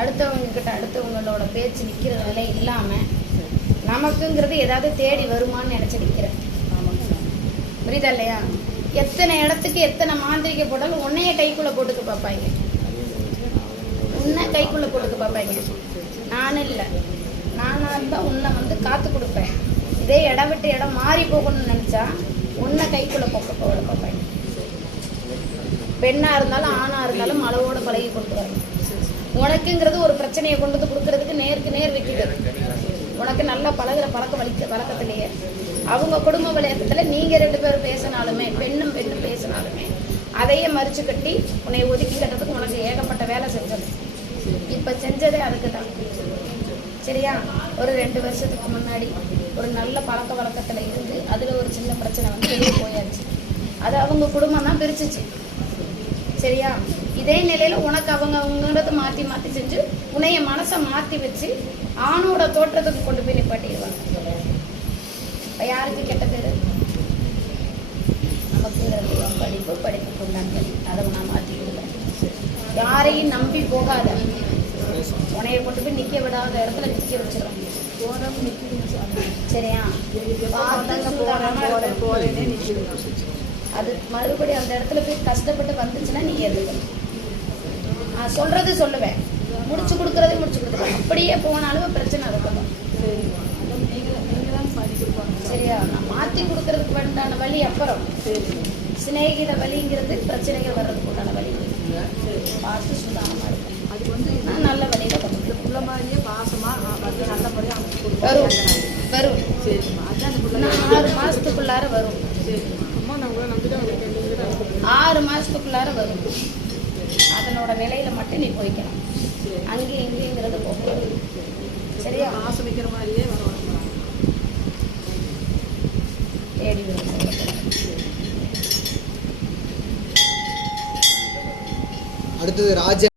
அடுத்தவங்களோட பேச்சு நிற்கிறதுல இல்லாமல் நமக்குங்கிறது ஏதாவது தேடி வருமானு நினச்சி நிற்கிறேன். புரியுதா இல்லையா? எத்தனை இடத்துக்கு எத்தனை மாந்திரிக்க போட்டாலும் உன்னைய கைக்குள்ளே போட்டுக்க பார்ப்பாங்க. உன்னை கைக்குள்ளே போட்டுக்க பார்ப்பாங்க. நானும் இல்லை, நானாக இருந்தால் உன்னை காத்து கொடுப்பேன். இதே இடம் விட்டு இடம் மாறி போகணும்னு நினச்சா உன்னை கைக்குள்ளே போட பார்ப்பாங்க. பெண்ணாக இருந்தாலும் ஆணாக இருந்தாலும் அளவோட பழகி கொண்டு வரணும். உனக்குங்கிறது ஒரு பிரச்சனையை கொண்டு வந்து கொடுக்கறதுக்கு நேருக்கு நேர் வைக்கிறது. உனக்கு நல்லா பழகிற பழக்கத்திலேயே அவங்க குடும்ப விளையாட்டத்தில் நீங்கள் 2 பேரும் பேசினாலுமே, பெண்ணும் பேசினாலுமே அதையே மறிச்சு கட்டி உன்னை ஒதுக்கி கட்டுறதுக்கு உனக்கு ஏகப்பட்ட வேலை செஞ்சது. இப்போ செஞ்சதே அதுக்கு தான். சரியா? ஒரு 2 வருஷத்துக்கு முன்னாடி ஒரு நல்ல பழக்க வழக்கத்தில் இருந்து அதில் ஒரு சின்ன பிரச்சனை வெளியே போயாச்சு. அது அவங்க குடும்பம் தான் பிரிச்சிச்சு. சரியா? இதே நிலையில் உனக்கு அவங்கிறத மாற்றி செஞ்சு உன்னைய மனசை மாற்றி வச்சு ஆணோட தோற்றத்துக்கு கொண்டு போய் நிப்பாட்டிடுவாங்க. இப்போ யாருக்கு கெட்ட பேர்? நமக்கு படிப்பு கொண்டாங்க. அதை நான் மாற்றி கொடுப்பேன். யாரையும் நம்பி போகாத. உனைய கொண்டு போய் நிற்க விடாத இடத்துல நிற்க வச்சிடும். சரியா? அது மறுபடியும் அந்த இடத்துல போய் கஷ்டப்பட்டு வந்துச்சுன்னா நீ எழுதணும். நான் சொல்றது சொல்லுவேன், முடிச்சு கொடுக்குறேன். அப்படியே போனாலும் பிரச்சனை இருக்கும். சரியா? நான் மாற்றி கொடுக்கறதுக்கு வேண்டான வழி அப்புறம். சிநேகித வழிங்கிறது பிரச்சனைகள் வர்றதுக்கு உண்டான வழி. பார்த்து சுதாரணமாக இருக்கும். அது நான் நல்ல வழியில் கொஞ்சம் உள்ள மாதிரியே பாசமாக நல்ல முறையாக வரும். 6 மாதத்துக்குள்ளார வரும். 6 மாதத்துக்குள்ளார வரும். அதனோட நிலையில மட்டும் நீ போய்க்கலாம். அங்கே இங்கேங்கிறது போகணும். சரியா? ஆசை வைக்கிற மாதிரியே வரும். தேடி வரும். அடுத்தது ராஜ